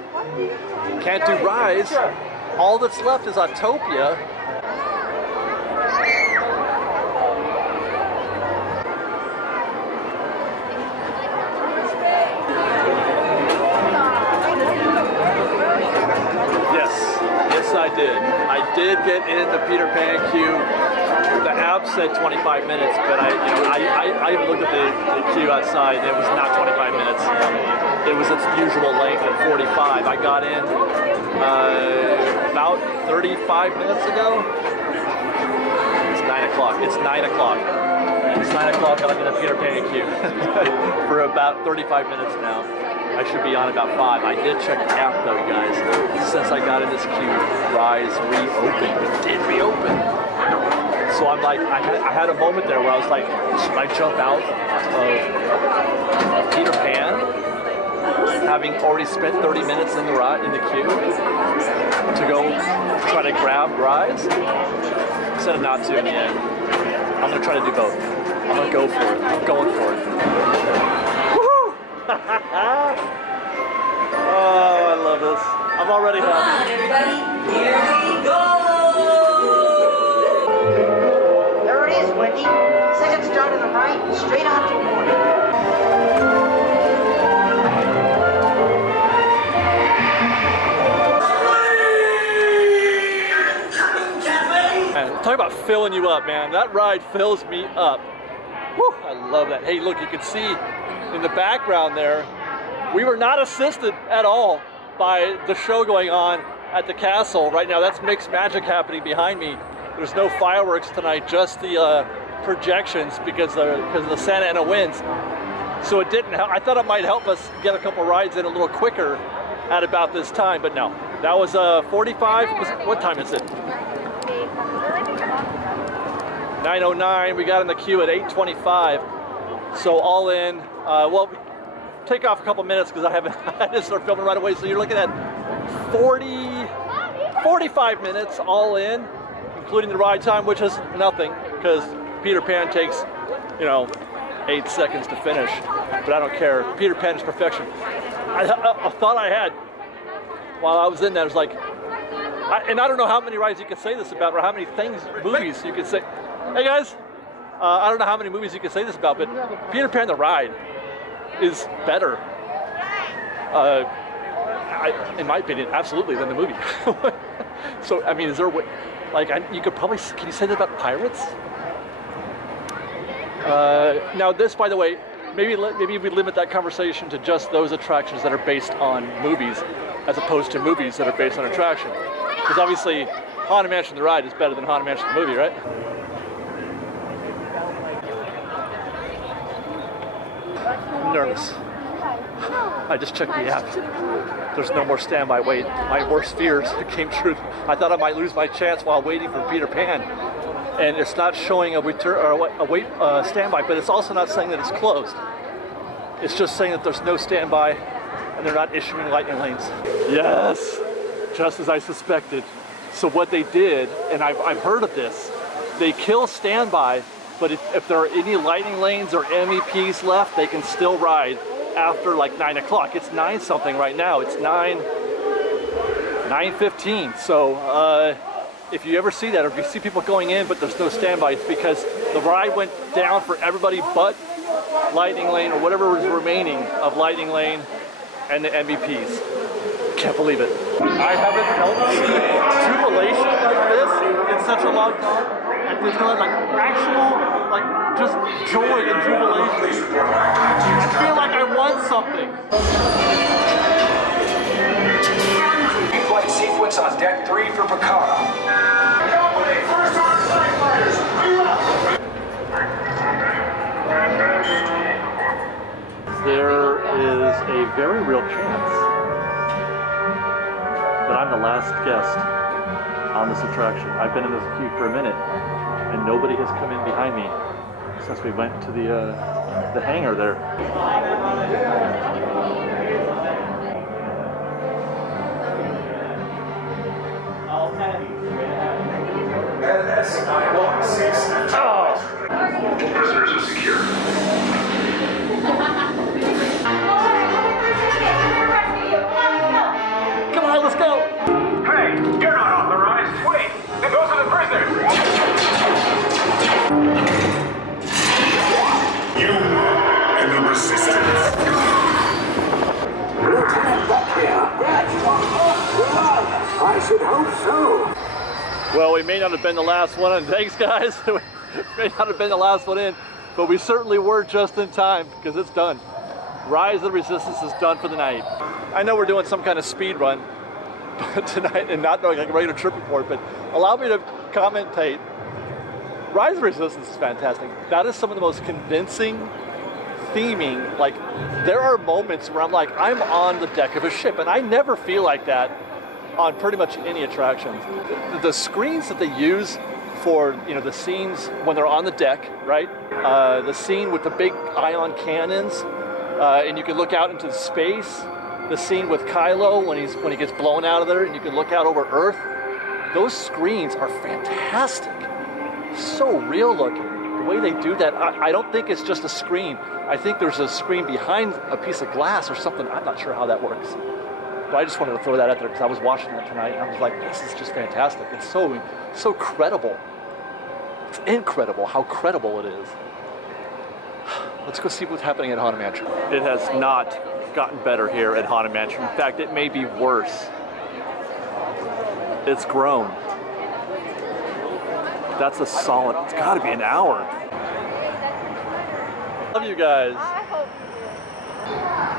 Can't do Rise. All that's left is Autopia. Yes, I did. I did get in the Peter Pan queue. The app said 25 minutes, but I looked at the queue outside, and it was not 25 minutes. It was its usual length at 45. I got in about 35 minutes ago. It's 9 o'clock. It's 9 o'clock. It's 9 o'clock, and I'm in the Peter Pan queue for about 35 minutes now. I should be on about 5. I did check the app though, you guys. Since I got in this queue, Rise reopened. It did reopen. So I'm like, I had a moment there where I was like, should I jump out of Peter Pan, having already spent 30 minutes in the queue, to go try to grab Rise? Decided not to in the end. I'm gonna try to do both. I'm gonna go for it. I'm going for it. Woohoo! Oh, I love this. I'm already happy. Come on, everybody, here we go! There it is, Wendy. Second start on the right, straight on to morning. Man, talk about filling you up, man. That ride fills me up. Whew, I love that. Hey, look, you can see in the background there, we were not assisted at all by the show going on at the castle. Right now, that's mixed magic happening behind me. There's no fireworks tonight, just the projections because of the Santa Ana winds. So it didn't help. I thought it might help us get a couple rides in a little quicker at about this time, but no. That was 45. What time is it? 9:09. We got in the queue at 8:25. So all in. Well, take off a couple minutes because I didn't start filming right away. So you're looking at 45 minutes all in, including the ride time, which is nothing because Peter Pan takes, 8 seconds to finish. but I don't care. Peter Pan is perfection. A thought I had while I was in that was like, and I don't know how many rides you can say this about, or how many movies you can say. Hey guys, I don't know how many movies you can say this about, but Peter Pan the ride is better, in my opinion, absolutely, than the movie. So, I mean, is there a way, like, you could probably, can you say that about Pirates? Now this, by the way, maybe we limit that conversation to just those attractions that are based on movies, as opposed to movies that are based on attraction. Because obviously, Haunted Mansion the ride is better than Haunted Mansion the movie, right? I'm nervous. I just checked the app. There's no more standby wait. My worst fears came true. I thought I might lose my chance while waiting for Peter Pan. And it's not showing a return or a wait standby, but it's also not saying that it's closed. It's just saying that there's no standby and they're not issuing lightning lanes. Yes, just as I suspected. So what they did, and I've heard of this, they kill standby, but if there are any lightning lanes or MEPs left, they can still ride after like 9 o'clock. It's 9 something right now. It's 9:15. So if you ever see that, or if you see people going in but there's no standby, it's because the ride went down for everybody but Lightning Lane, or whatever was remaining of Lightning Lane and the MEPs. Can't believe it. I haven't felt jubilation like this in such a long time. Like Disneyland, like actual, like just joy and jubilation. I feel like I won something. Flight sequence on deck 3 for Picard. First on side fighters, There is a very real chance that I'm the last guest on this attraction. I've been in this queue for a minute, and nobody has come in behind me since we went to the hangar there. Oh! Prisoners are secure. Come on, let's go! Hey, you're not authorized. Wait, those are the prisoners. You and the resistance. I should hope so. Well, we may not have been the last one in. Thanks, guys. We may not have been the last one in, but we certainly were just in time because it's done. Rise of the Resistance is done for the night. I know we're doing some kind of speed run tonight and not doing like a regular trip report, but allow me to commentate. Rise of the Resistance is fantastic. That is some of the most convincing theming. Like, there are moments where I'm like, I'm on the deck of a ship, and I never feel like that on pretty much any attraction. The screens that they use for, you know, the scenes when they're on the deck, right? The scene with the big ion cannons, and you can look out into space. The scene with Kylo when he gets blown out of there, and you can look out over Earth. Those screens are fantastic. So real looking. The way they do that, I don't think it's just a screen. I think there's a screen behind a piece of glass or something. I'm not sure how that works. But I just wanted to throw that out there because I was watching that tonight and I was like, this is just fantastic. It's so credible. It's incredible how credible it is. Let's go see what's happening at Haunted Mansion. It has not gotten better here at Haunted Mansion. In fact, it may be worse. It's grown. That's a solid, it's gotta be an hour. Love you guys.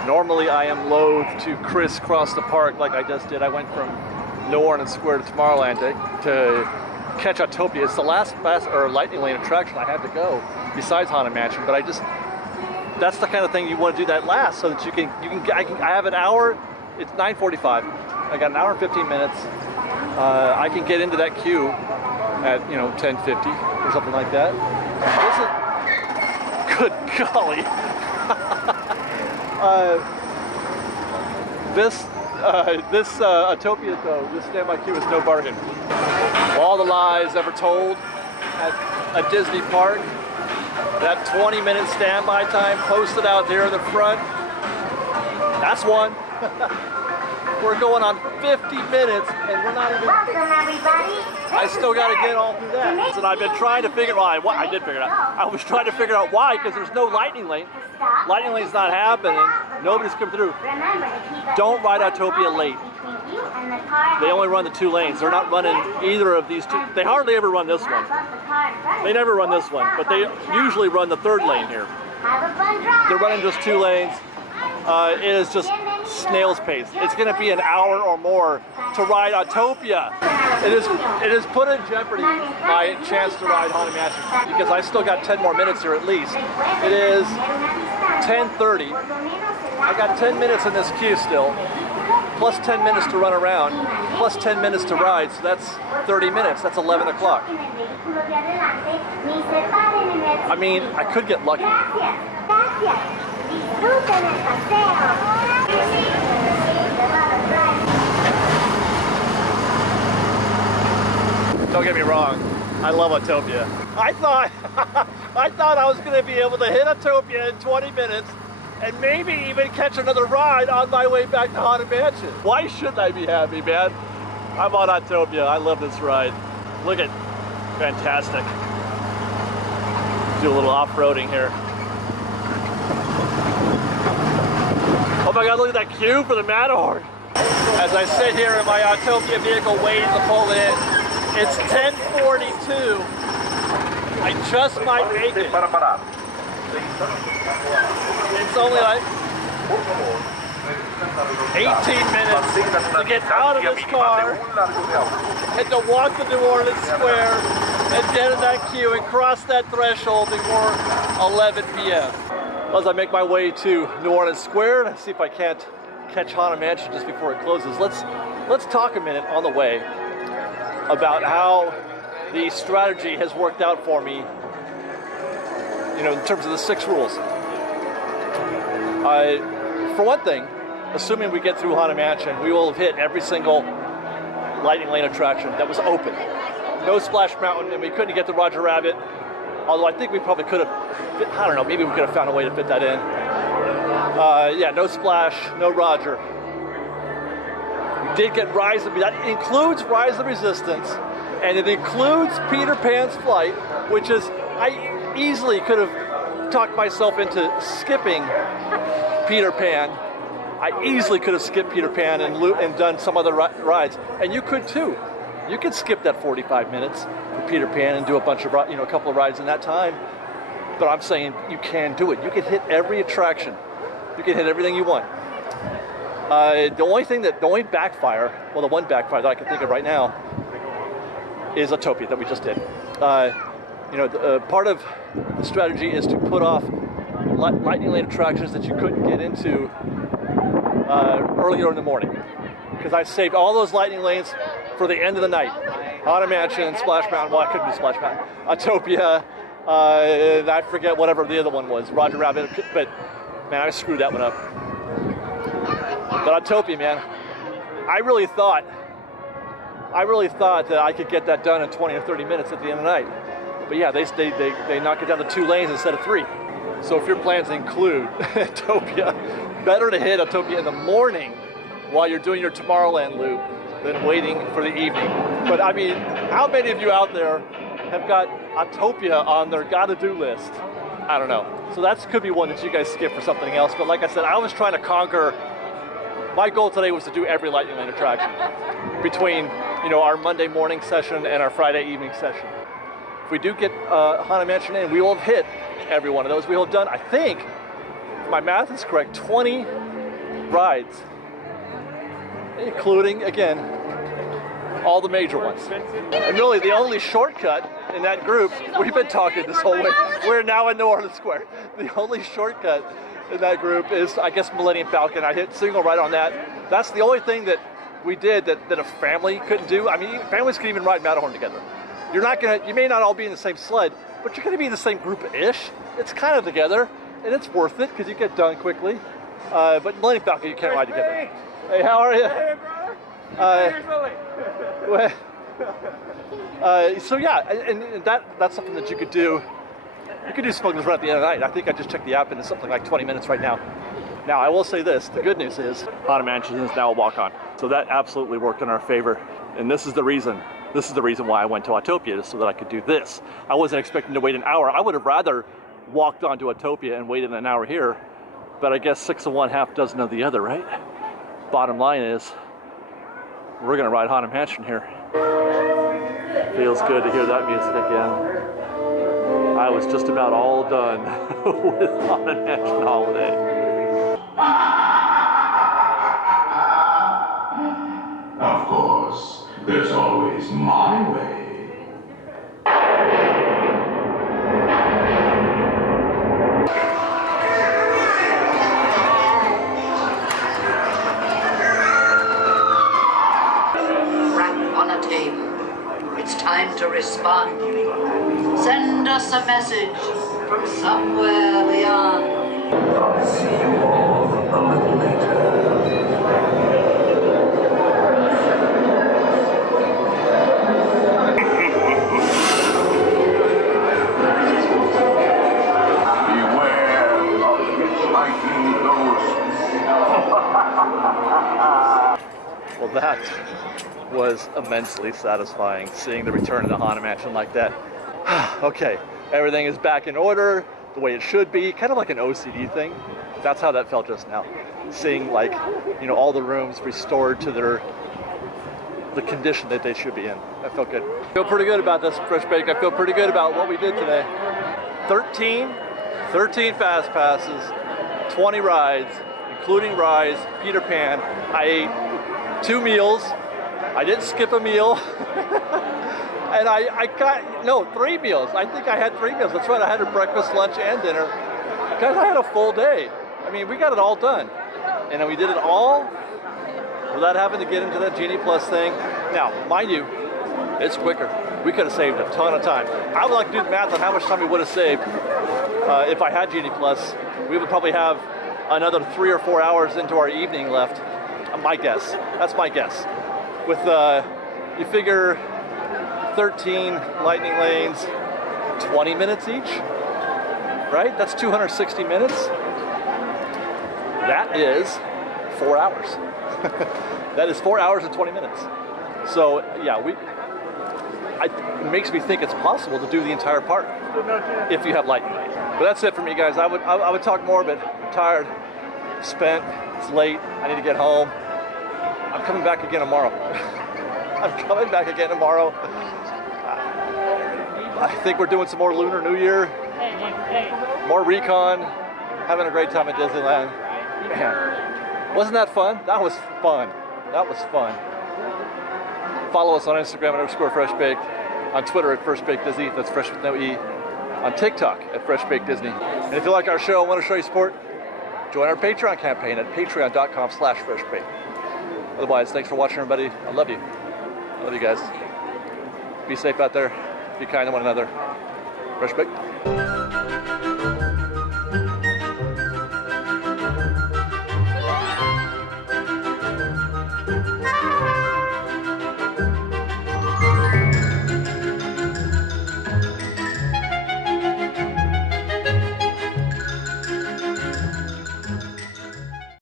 Normally I am loath to crisscross the park like I just did. I went from New Orleans Square to Tomorrowland to catch Autopia. It's the last Lightning Lane attraction I had to go besides Haunted Mansion, but that's the kind of thing you want to do that last so that I have an hour. It's 9:45. I got an hour and 15 minutes. I can get into that queue at 10:50 or something like that. Good golly. This Autopia though, this standby queue is no bargain. All the lies ever told at a Disney park That 20-minute standby time posted out there in the front, that's one. We're going on 50 minutes and we're not even... Welcome, everybody. I still got to get all through that. And I've been trying to figure out why. I did figure it out. I was trying to figure out why, because there's no lightning lane. Lightning lane's not happening. Nobody's come through. Don't ride Autopia late. They only run the 2 lanes. They're not running either of these 2. They hardly ever run this one. They never run this one, but they usually run the 3rd lane here. They're running just 2 lanes. It is just snail's pace. It's going to be an hour or more to ride Autopia. It is put in jeopardy my chance to ride Haunted Mansion, because I still got 10 more minutes here at least. It is 10:30. I got 10 minutes in this queue still, plus 10 minutes to run around, plus 10 minutes to ride, so that's 30 minutes. That's 11 o'clock. I mean, I could get lucky. Don't get me wrong, I love Autopia. I thought I was going to be able to hit Autopia in 20 minutes and maybe even catch another ride on my way back to Haunted Mansion. Why shouldn't I be happy, man? I'm on Autopia. I love this ride. Look at, fantastic. Do a little off-roading here. Oh my God, look at that queue for the Matterhorn. As I sit here in my Autopia vehicle waiting to pull in, it's 10:42. I just might make it. It's only like 18 minutes to get out of this car and to walk to New Orleans Square and get in that queue and cross that threshold before 11 p.m. As I make my way to New Orleans Square and see if I can't catch Haunted Mansion just before it closes. Let's talk a minute on the way about how the strategy has worked out for me, you know, in terms of the 6 rules. For one thing, assuming we get through Haunted Mansion, we will have hit every single lightning lane attraction that was open. No Splash Mountain, and we couldn't get to Roger Rabbit, although I think we probably could have, I don't know, maybe we could have found a way to fit that in. Yeah, no Splash, no Roger. We did get Rise of, that includes Rise of Resistance, and it includes Peter Pan's Flight, which is, I easily could have talked myself into skipping Peter Pan. I easily could have skipped Peter Pan and done some other rides, and you could too. You could skip that 45 minutes for Peter Pan and do a bunch of, you know, a couple of rides in that time. But I'm saying you can do it. You can hit every attraction. You can hit everything you want. The only backfire, well, the one backfire that I can think of right now is Autopia that we just did. You know, part of the strategy is to put off lightning lane attractions that you couldn't get into earlier in the morning, because I saved all those lightning lanes for the end of the night. Haunted Mansion, Splash Mountain, well, I couldn't do Splash Mountain. Autopia, and I forget whatever the other one was, Roger Rabbit, but man, I screwed that one up. But Autopia, man, I really thought that I could get that done in 20 or 30 minutes at the end of the night. But yeah, they knock it down to 2 lanes instead of 3. So if your plans include Autopia, better to hit Autopia in the morning while you're doing your Tomorrowland loop than waiting for the evening. But I mean, how many of you out there have got Autopia on their gotta-do list? I don't know. So that could be one that you guys skip for something else. But like I said, I was trying to conquer. My goal today was to do every lightning lane attraction between, you know, our Monday morning session and our Friday evening session. If we do get Haunted Mansion in, we will have hit every one of those. We will have done, I think, if my math is correct, 20 rides, including, again, all the major ones. And really, the only shortcut in that group, we've been talking this whole way, we're now in New Orleans Square. The only shortcut in that group is, I guess, Millennium Falcon. I hit single right on that. That's the only thing that we did that a family couldn't do. I mean, families can even ride Matterhorn together. You may not all be in the same sled, but you're gonna be in the same group-ish. It's kind of together, and it's worth it because you get done quickly. But Millennium Falcon, you can't ride together. Hey, how are you? Hey, brother. So yeah, and that's something that you could do You can do Smuggler's Run at the end of the night. I think I just checked the app and it's something like 20 minutes right now. Now, I will say this, the good news is Haunted Mansion is now a walk-on. So that absolutely worked in our favor. And this is the reason why I went to Autopia, so that I could do this. I wasn't expecting to wait an hour. I would have rather walked on to Autopia and waited an hour here, but I guess 6 of one, half dozen of the other, right? Bottom line is, we're gonna ride Haunted Mansion here. Feels good to hear that music again. I was just about all done with Haunted Mansion Holiday. Of course, there's always my way. It's time to respond. Send us a message from somewhere beyond. I'll see you all a little later. Beware of hitchhiking ghosts. Well, that was immensely satisfying, seeing the return of the Haunted Mansion like that. Okay, everything is back in order, the way it should be, kind of like an OCD thing. That's how that felt just now. Seeing, like, you know, all the rooms restored to the condition that they should be in. That felt good. I feel pretty good about this Fresh Bake. I feel pretty good about what we did today. 13 fast passes, 20 rides, including Rise, Peter Pan. I ate 2 meals. I didn't skip a meal. And I got, no, 3 meals. I think I had 3 meals. That's right, I had a breakfast, lunch, and dinner. Guys, I had a full day. I mean, we got it all done. And we did it all without having to get into that Genie Plus thing. Now, mind you, it's quicker. We could have saved a ton of time. I would like to do the math on how much time we would have saved if I had Genie Plus. We would probably have another 3 or 4 hours into our evening left. My guess. That's my guess. With, you figure 13 lightning lanes, 20 minutes each, right? That's 260 minutes. That is 4 hours. That is 4 hours and 20 minutes. So yeah, it makes me think it's possible to do the entire park if you have lightning lane. But that's it for me, guys. I would talk more, but I'm tired, spent, it's late, I need to get home. I'm coming back again tomorrow. I'm coming back again tomorrow. I think we're doing some more Lunar New Year, more recon, having a great time at Disneyland. Man, wasn't that fun? That was fun. That was fun. Follow us on Instagram at _FreshBaked, on Twitter at FreshBakedDisney, that's Fresh with no E, on TikTok at FreshBakedDisney. And if you like our show and want to show your support, join our Patreon campaign at patreon.com/FreshBaked. Otherwise, thanks for watching, everybody. I love you. I love you guys. Be safe out there. Be kind to one another. Fresh Baked.